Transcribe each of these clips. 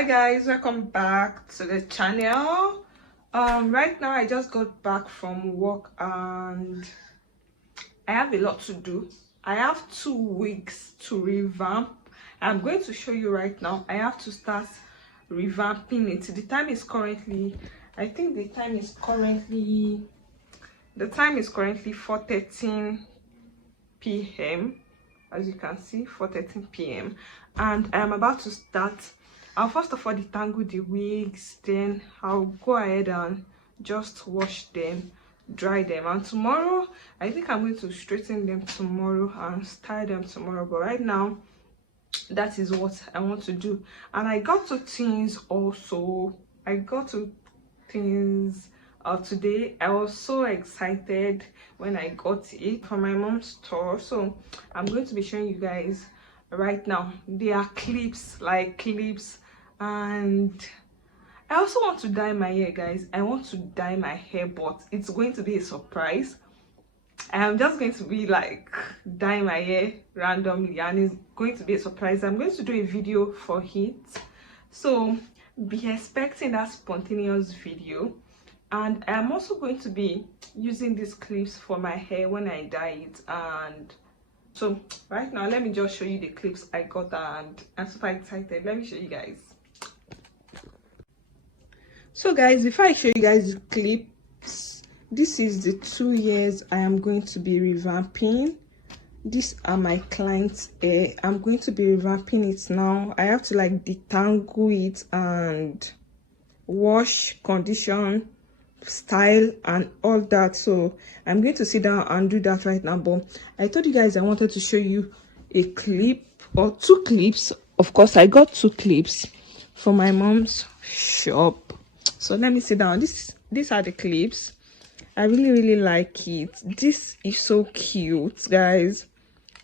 Hi guys, welcome back to the channel. Right now I just got back from work and I have a lot to do. I have 2 weeks to revamp. I'm going to show you right now. I have to start revamping it. The time is currently, I think the time is currently 4:13 p.m. as you can see, 4:13 p.m. and I am about to start. I'll first of all detangle the wigs, then I'll go ahead and just wash them, dry them, and tomorrow I think I'm going to straighten them tomorrow and style them tomorrow. But right now that is what I want to do. And I got 2 things also. I got 2 things today. I was so excited when I got it from my mom's store, so I'm going to be showing you guys right now. They are clips, and I also want to dye my hair, guys. I want to dye my hair, but it's going to be a surprise. I'm just going to be like dye my hair randomly and it's going to be a surprise. I'm going to do a video for it, so be expecting that spontaneous video. And I'm also going to be using these clips for my hair when I dye it. And so right now let me just show you the clips I got, and I'm super excited. Let me show you guys. So guys, before I show you guys the clips, this is the 2 years I am going to be revamping. These are my clients' hair. I'm going to be revamping it now. I have to like detangle it and wash, condition, style and all that, so I'm going to sit down and do that right now. But I told you guys I wanted to show you a clip or 2 clips. Of course, I got 2 clips from my mom's shop, so let me sit down. These are the clips. I really like it. This is so cute, guys.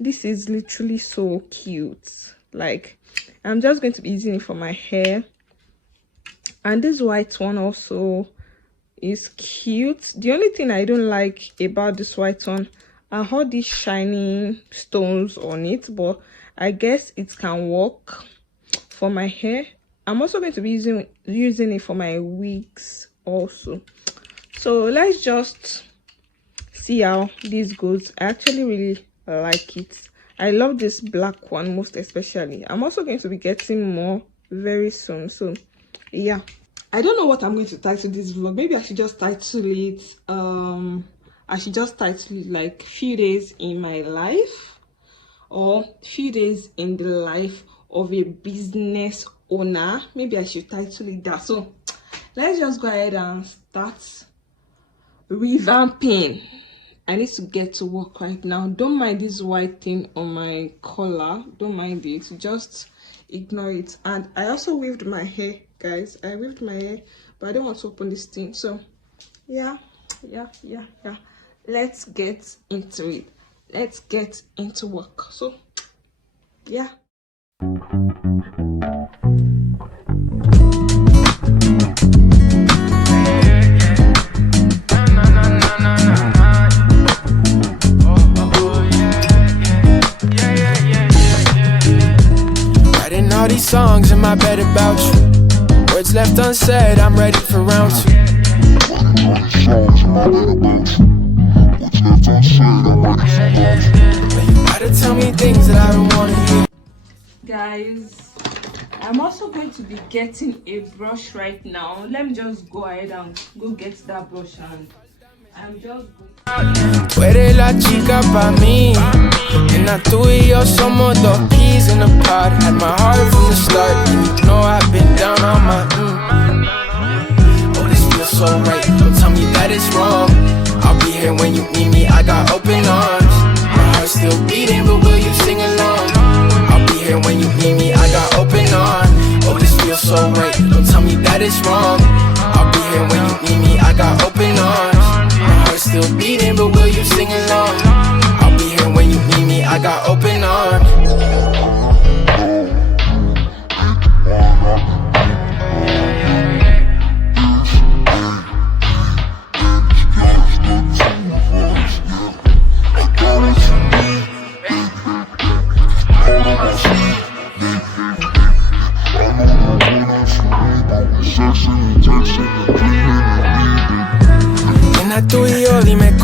This is literally so cute. Like, I'm just going to be using it for my hair. And this white one also is cute. The only thing I don't like about this white one are all these shining stones on it, but I guess it can work for my hair. I'm also going to be using it for my wigs also. So let's just see how this goes. I actually really like it. I love this black one most especially. I'm also going to be getting more very soon, so yeah. I don't know what I'm going to title this vlog. Maybe I should just title it like few days in my life, or few days in the life of a business owner. Maybe I should title it that. So let's just go ahead and start revamping. I need to get to work right now. Don't mind this white thing on my collar, don't mind it, just ignore it. And I also weaved my hair, guys. I weaved my hair, but I don't want to open this thing. So yeah, let's get into it. Let's get into work. So yeah. Writing all these songs in my bed about you. Words left unsaid, I'm ready for round 2. You gotta tell me things that I don't wanna hear. Guys, I'm also going to be getting a brush right now. Let me just go ahead and go get that brush, and I'm just Tú eres la chica pa' mí, and tú y yo somos dos peas in a pod. Had my heart from the start, and you know I've been down on my Oh, this feels so right, don't tell me that it's wrong. I'll be here when you need me, I got open arms. My heart's still beating, but will you sing along? I'll be here when you need me, I got open arms. Oh, this feels so right, don't tell me that it's wrong. I'll be here when you need me, I got open arms. Still beating, but will you sing along? I'll be here when you need me, I got open arms.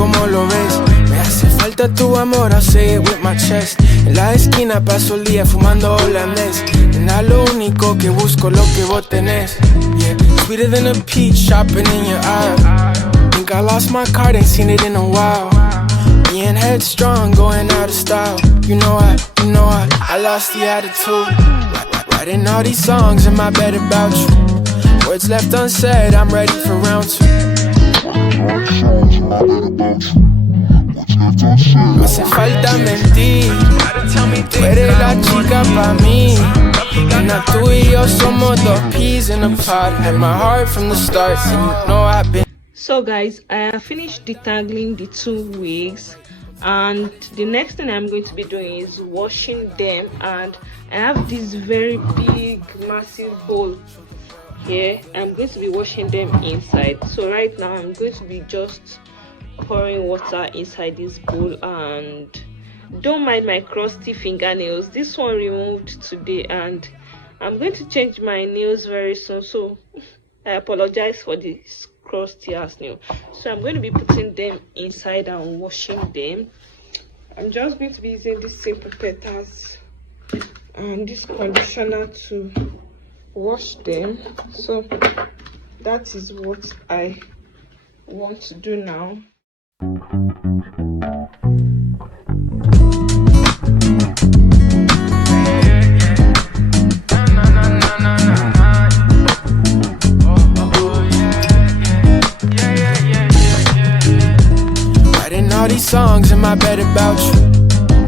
cómo lo ves. Me hace falta tu amor, I'll say it with my chest. En la esquina paso el día fumando holandés. Nada, lo único que busco lo que vos tenés. Yeah, sweeter than a peach, shopping in your eye. Think I lost my card, ain't seen it in a while. Being headstrong, going out of style. You know I lost the attitude. Writing all these songs in my bed about you. Words left unsaid, I'm ready for round two. No hace falta mentir. Tú eres la chica pa' mí. Nena, tú y yo somos dos peas in a pod. Had my heart from the start, and you know I've been. So guys, I have finished detangling the 2 wigs, and the next thing I'm going to be doing is washing them. And I have this very big massive bowl here. I'm going to be washing them inside. So right now I'm going to be just pouring water inside this bowl, and don't mind my crusty fingernails. This one removed today, and I'm going to change my nails very soon, so I apologize for this crusty ass nail. So I'm going to be putting them inside and washing them. I'm just going to be using this simple petals and this conditioner to wash them. So that is what I want to do now. All these songs in my bed about you.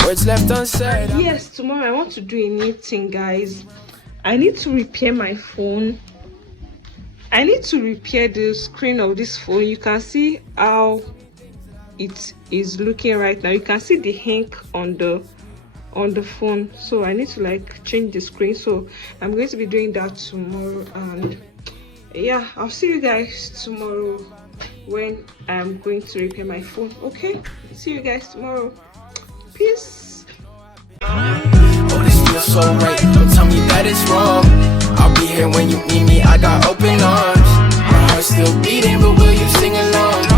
Words left unsaid. Yes, tomorrow I want to do a new thing, guys. I need to repair my phone. I need to repair the screen of this phone. You can see how it is looking right now. You can see the ink on the phone. So I need to like change the screen. So I'm going to be doing that tomorrow, and yeah, I'll see you guys tomorrow when I'm going to repair my phone. Okay, see you guys tomorrow. Peace. Oh, this feels so right. Don't tell me that it's wrong. I'll be here when you need me. I got open arms. My heart's still beating, but will you sing along?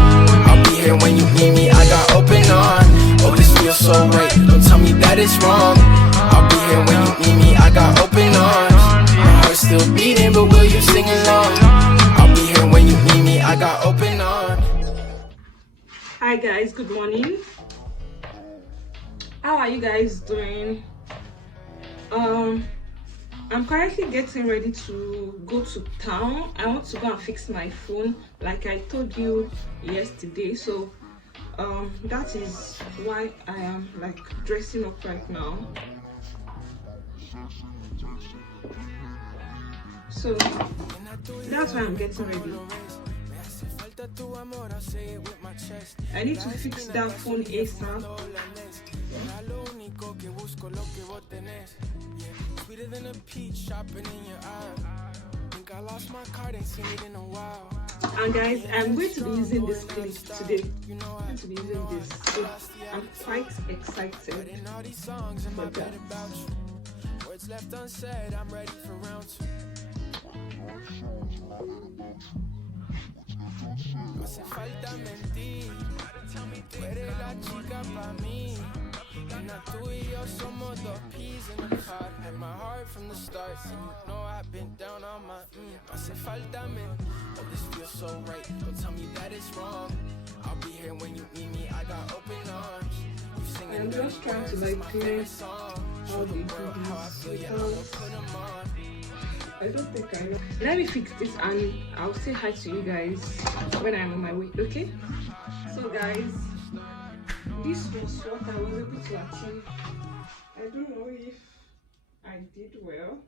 I'll be here when you need me. I got open arms. Oh, this feels so right. Don't tell me that it's wrong. I'll be here when you need me. I got open arms. My heart's still beating, but will you sing along? I'll be here when you need me. I got open arms. Hi guys, good morning. How are you guys doing? I'm currently getting ready to go to town. I want to go and fix my phone like I told you yesterday. So that is why I am like dressing up right now. So that's why I'm getting ready. I need to fix that phone ASAP. And guys, I'm going to be using this clip today. I'm going to be using this. So I'm quite excited for that. Words left unsaid, I'm ready for round two. No hace falta mentir. Tú eres la chica pa' mí. Nena, tú y yo somos dos peas in a pod. Had my heart from the start, and you know I've been down on my No hace falta mentir. Oh, this feels so right. Don't tell me that it's wrong. I'll be here when you need me. I got open arms. I'm just trying to like clear all the goodies because I don't think I know. Let me fix this and I'll say hi to you guys when I'm on my way, okay? So guys, this was what I was able to achieve. I don't know if I did well.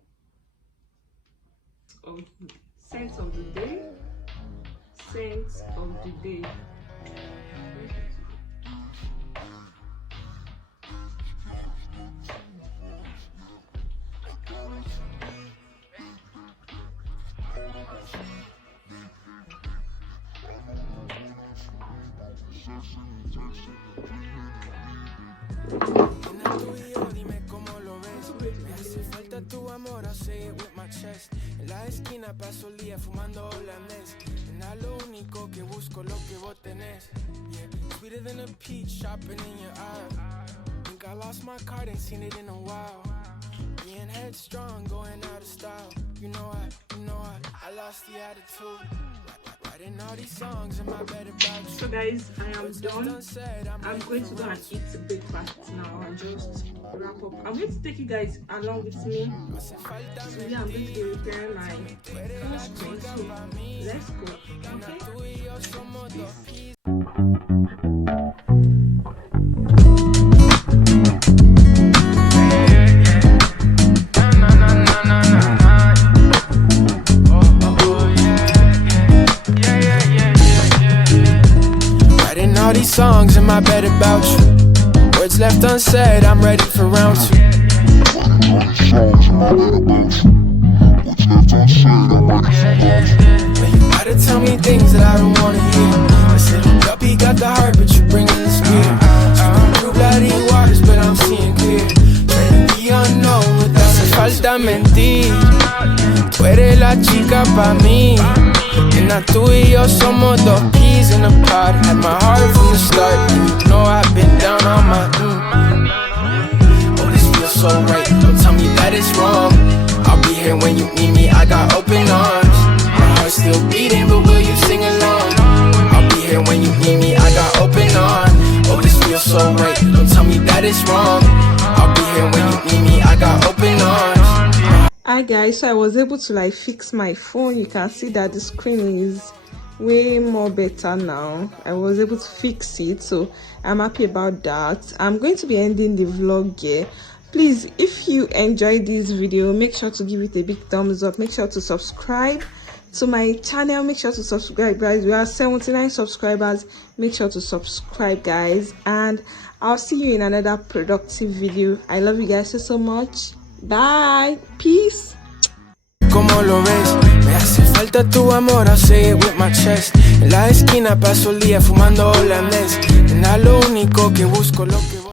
Oh, scent of the day. Scent of the day. Tu amor, I'll say it with my chest. En la esquina paso el día fumando holandés. Nada, lo único que busco lo que vos tenés. Yeah. Sweeter than a peach, shopping in your eye. Think I lost my card, ain't seen it in a while. Being headstrong, going out of style. You know I lost the attitude. Writing all these songs in my bed about you. So guys, I am done. I'm going to go and eat breakfast now and just wrap up. I'm going to take you guys along with me. So yeah, I'm going to be repairing my phone screen. So let's go. Okay. Peace. All these songs in my bed about you. Words left unsaid, I'm ready for round two. But you gotta tell me things that I don't wanna hear. Listen, Guppy got the heart, but you bringing the spear. You can through bloody waters, but I'm seeing clear. Trading the unknown without hace falta mentir. Tú eres la chica pa' mí. Nena, tú y yo somos dos peas in a pod. Had my heart from the start, and you know I've been down on my Oh, this feels so right, don't tell me that it's wrong. I'll be here when you need me, I got open arms. My heart's still beating, but will you sing along? I'll be here when you need me, I got open arms. Oh, this feels so right, don't tell me that it's wrong. I'll be here when you need me, I got open arms. Hi guys, so I was able to like fix my phone. You can see that the screen is way more better now. I was able to fix it, so I'm happy about that. I'm going to be ending the vlog here. Please, if you enjoyed this video, make sure to give it a big thumbs up. Make sure to subscribe to my channel. Make sure to subscribe, guys. We are 79 subscribers. Make sure to subscribe, guys, and I'll see you in another productive video. I love you guys so much. Bye. Peace. ¿Cómo lo ves? Me hace falta tu amor, I say it with my chest. En la esquina paso el día fumando holandés. Nada, lo único que busco, lo que